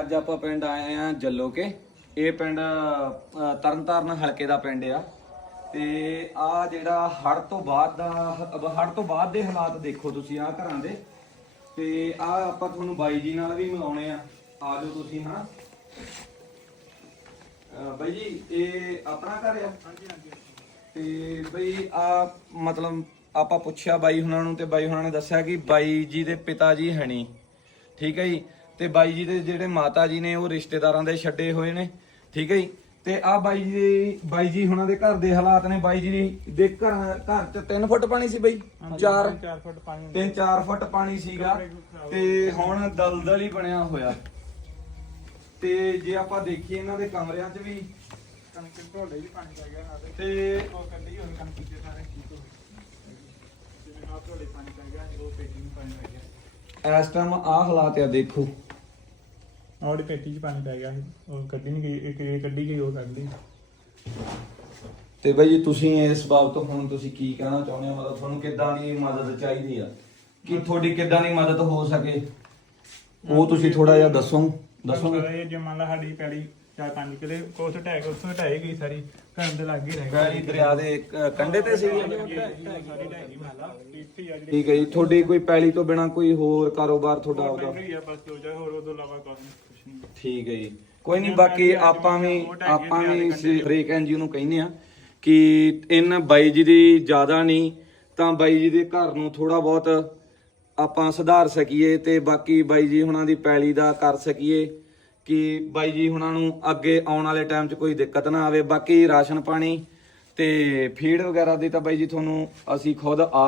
ਅੱਜ ਆਪਾਂ ਪਿੰਡ ਆਏ ਆ ਜੱਲੋਕੇ ਇਹ ਪਿੰਡ ਤਰਨਤਾਰਨ ਹਲਕੇ ਦਾ ਪਿੰਡ ਆ। ਤੇ ਆ ਜਿਹੜਾ ਹੜ ਤੋਂ ਬਾਅਦ ਦਾ ਹੜ ਤੋਂ ਬਾਅਦ ਦੇ ਹਾਲਾਤ ਦੇਖੋ ਤੁਸੀਂ ਆ ਘਰਾਂ ਦੇ। ਤੇ ਆ ਆਪਾਂ ਤੁਹਾਨੂੰ ਬਾਈ ਜੀ ਨਾਲ ਵੀ ਮਿਲਾਉਣੇ ਆ। ਆ ਜਾਓ ਤੁਸੀਂ ਹਾਂ ਬਾਈ ਜੀ ਇਹ ਆਪਣਾ ਘਰ ਆ? ਹਾਂਜੀ ਹਾਂਜੀ ਤੇ ਬਈ ਆ ਮਤਲਬ ਆਪਾਂ ਪੁੱਛਿਆ ਬਾਈ ਹੁਣਾਂ ਨੂੰ ਤੇ ਬਾਈ ਹੁਣਾਂ ਨੇ ਦੱਸਿਆ ਕਿ ਬਾਈ ਜੀ ਦੇ ਪਿਤਾ ਜੀ ਹੈ ਨਹੀਂ। ਠੀਕ ਹੈ ਜੀ? ਤੇ ਬਾਈ ਜੀ ਦੇ ਜਿਹੜੇ ਮਾਤਾ ਜੀ ਨੇ ਉਹ ਰਿਸ਼ਤੇਦਾਰਾਂ ਦੇ ਛੱਡੇ ਹੋਏ ਨੇ ਠੀਕ ਹੈ ਜੀ? ਤੇ ਆ ਬਾਈ ਜੀ ਦੇ ਬਾਈ ਜੀ ਹੁਣਾਂ ਦੇ ਘਰ ਦੇ ਹਾਲਾਤ ਨੇ। ਬਾਈ ਜੀ ਦੇ ਘਰ ਘਰ ਚ 3 ਫੁੱਟ ਪਾਣੀ ਸੀ ਬਈ? 4 4 ਫੁੱਟ ਪਾਣੀ 3-4 ਫੁੱਟ ਪਾਣੀ ਸੀਗਾ। ਤੇ ਹੁਣ ਦਲਦਲ ਹੀ ਬਣਿਆ ਹੋਇਆ। ਤੇ ਜੇ ਆਪਾਂ ਦੇਖੀਏ ਇਹਨਾਂ ਦੇ ਕਮਰਿਆਂ 'ਚ ਵੀ ਕਣਕ ਢੋਲੇ ਵੀ ਪਾਣੀ ਪੈ ਗਿਆ ਨਾਲੇ ਤੇ ਉਹ ਕੱਢੀ ਹੋਈ ਕਣਕ ਦੇ ਸਾਰੇ ਠੀਕ ਹੋ ਗਏ। ਜਿਵੇਂ ਆਹ ਢੋਲੇ ਪਾਣੀ ਪੈ ਗਿਆ ਉਹ ਪੇਟੀ ਨੂੰ ਪਾਣੀ ਪੈ ਗਿਆ। ਇਸ ਟਾਈਮ ਆ ਹਾਲਾਤ ਆ ਦੇਖੋ। ਉਹਦੀ ਪੇਟੀ 'ਚ ਪਾਣੀ ਪੈ ਗਿਆ ਸੀ। ਉਹ ਕੱਢੀ ਨਹੀਂ ਗਈ ਇੱਕ ਇਹ ਕੱਢੀ ਗਈ ਉਹ ਕੱਢ ਲਈ। ਤੇ ਬਾਈ ਜੀ ਤੁਸੀਂ ਇਸ ਬਾਬਤ ਹੁਣ ਤੁਸੀਂ ਕੀ ਕਹਿਣਾ ਚਾਹੁੰਦੇ ਹੋ? ਮਤਲਬ ਤੁਹਾਨੂੰ ਕਿੱਦਾਂ ਦੀ ਮਦਦ ਚਾਹੀਦੀ ਆ? ਕਿ ਤੁਹਾਡੀ ਕਿੱਦਾਂ ਦੀ ਮਦਦ ਹੋ ਸਕੇ? ਉਹ ਤੁਸੀਂ ਥੋੜਾ ਜਿਹਾ ਦੱਸੋ। ਇਹ ਜੇ ਮੰਨ ਲਾ ਸਾਡੀ ਪੈੜੀ ਚਾਰ ਪੰਜ ਕਿਲੇ ਕੋਸ ਢਹਿ ਕੇ ਉੱਥੋਂ ਢਹਿ ਗਈ ਸਾਰੀ ਘਰ ਦੇ ਲਾਗੇ ਰਹਿ ਪੈਲੀ ਦਰਿਆ ਦੇ ਕੰਢੇ ਤੇ ਸੀ ਸਾਰੀ ਢਹਿ ਗਈ ਮੰਨ ਲਾ ਇੱਥੇ ਹੀ ਆ ਜਿਹੜੀ ਠੀਕ ਹੈ ਜੀ ਤੁਹਾਡੀ ਕੋਈ ਪੈਲੀ ਤੋਂ ਬਿਨਾ ਕੋਈ ਹੋਰ ਕਾਰੋਬਾਰ ਤੁਹਾਡਾ ਆਉਦਾ ਹੀ ਆ ਬਸ ਜੋ ਜਾ ਹੋਰ ਉਹ ਤੋਂ ਇਲਾਵਾ ਕੁਛ ਨੀ- ਕੁਛ ਨਹੀਂ। ਠੀਕ ਹੈ ਜੀ। ਕੋਈ ਨਹੀਂ ਬਾਕੀ ਆਪਾਂ ਵੀ ਆਪਾਂ ਵੀ ਹਰੇਕ ਐਨਜੀਓ ਨੂੰ ਕਹਿੰਦੇ ਆ ਕਿ ਇਹਨਾਂ ਬਾਈ ਜੀ ਦੀ ਜ਼ਿਆਦਾ ਨਹੀਂ ਤਾਂ ਬਾਈ ਜੀ ਦੇ ਘਰ ਨੂੰ ਥੋੜਾ ਬਹੁਤ ਆਪਾਂ ਸੁਧਾਰ ਸਕੀਏ ਤੇ ਬਾਕੀ ਬਾਈ ਜੀ ਹੁਣਾਂ ਦੀ ਪੈਲੀ ਦਾ ਕਰ ਸਕੀਏ। ਕਿ ਬਾਈ ਜੀ ਹੁਣਾਂ ਨੂੰ ਅੱਗੇ ਆਉਣ ਵਾਲੇ ਟਾਈਮ 'ਚ ਕੋਈ ਦਿੱਕਤ ਨਾ ਆਵੇ। ਬਾਕੀ ਰਾਸ਼ਨ ਪਾਣੀ ਤੇ ਫੀਡ ਵਗੈਰਾ ਦੀ ਤਾਂ ਬਾਈ ਜੀ ਤੁਹਾਨੂੰ ਅਸੀਂ ਖੁਦ ਆ